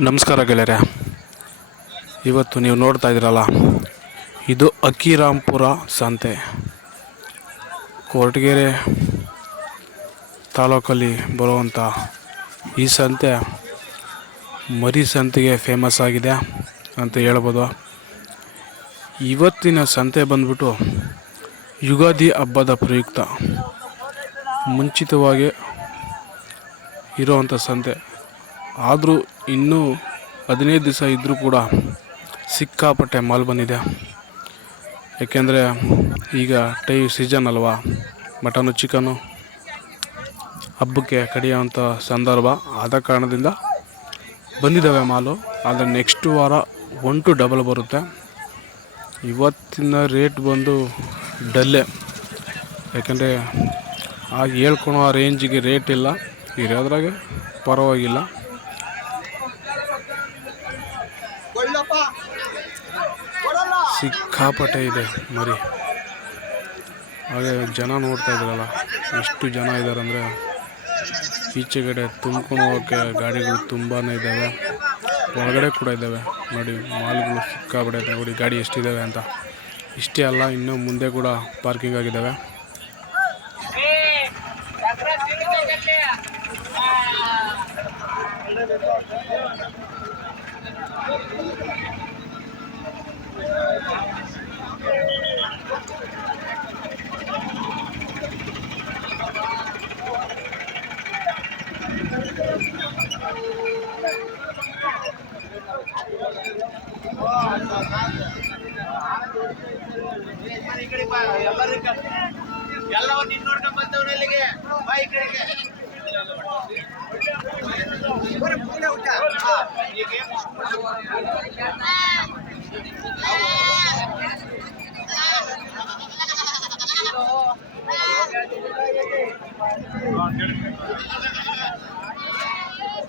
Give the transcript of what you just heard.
ನಮಸ್ಕಾರ ಗೆಳೆಯರೆ. ಇವತ್ತು ನೀವು ನೋಡ್ತಾ ಇದ್ದೀರಲ್ಲ, ಇದು ಅಕ್ಕಿರಾಂಪುರ ಸಂತೆ. ಕೊರಟಗೆರೆ ತಾಲೂಕಲ್ಲಿ ಬರುವಂಥ ಈ ಸಂತೆ ಮರಿ ಸಂತೆಗೆ ಫೇಮಸ್ ಆಗಿದೆ ಅಂತ ಹೇಳ್ಬೋದು. ಇವತ್ತಿನ ಸಂತೆ ಬಂದ್ಬಿಟ್ಟು ಯುಗಾದಿ ಹಬ್ಬದ ಪ್ರಯುಕ್ತ, ಮುಂಚಿತವಾಗಿ ಇರೋವಂಥ ಸಂತೆ. ಆದರೂ ಇನ್ನೂ ಹದಿನೈದು ದಿವಸ ಇದ್ದರೂ ಕೂಡ ಸಿಕ್ಕಾಪಟ್ಟೆ ಮಾಲ್ ಬಂದಿದೆ. ಏಕೆಂದರೆ ಈಗ ಟೈ ಸೀಸನ್ ಅಲ್ವಾ? ಮಟನು ಚಿಕನು ಹಬ್ಬಕ್ಕೆ ಕಡಿಯುವಂಥ ಸಂದರ್ಭ ಆದ ಕಾರಣದಿಂದ ಬಂದಿದ್ದಾವೆ ಮಾಲು. ಆದರೆ ನೆಕ್ಸ್ಟ್ ವಾರ ಒನ್ ಟು ಡಬಲ್ ಬರುತ್ತೆ. ಇವತ್ತಿನ ರೇಟ್ ಬಂದು ಡಲ್ಲೆ. ಯಾಕೆಂದರೆ ಆಗ ಹೇಳ್ಕೊಳೋ ಆ ರೇಂಜಿಗೆ ರೇಟ್ ಇಲ್ಲ. ಇರೋದ್ರಾಗೆ ಪರವಾಗಿಲ್ಲ. ಸಿಕ್ಕಾಪಟ್ಟೆ ಇದೆ ಮರಿ. ಹಾಗೆ ಜನ ನೋಡ್ತಾ ಇದ್ದಾರಲ್ಲ ಎಷ್ಟು ಜನ ಇದ್ದಾರೆ ಅಂದರೆ ಈಚೆಗಡೆ ತುಂಬ್ಕೊಂಡು ಹೋಗೋಕ್ಕೆ ಗಾಡಿಗಳು ತುಂಬಾ ಇದ್ದಾವೆ ಒಳಗಡೆ ಕೂಡ ಇದ್ದಾವೆ ನೋಡಿ, ಮಾಲ್ಗಳು ಸಿಕ್ಕಾಪಟ್ಟೆ ನೋಡಿ, ಗಾಡಿ ಎಷ್ಟಿದ್ದಾವೆ ಅಂತ. ಇಷ್ಟೇ ಅಲ್ಲ, ಇನ್ನೂ ಮುಂದೆ ಕೂಡ ಪಾರ್ಕಿಂಗ್ ಆಗಿದ್ದಾವೆ ಎಲ್ಲವನ್ನ ನಿನ್ ನೋಡ್ಕೊಂಡ್ ಇಲ್ಲಿಗೆ ಬಾ ಕಡೆಗೆ ಹಾ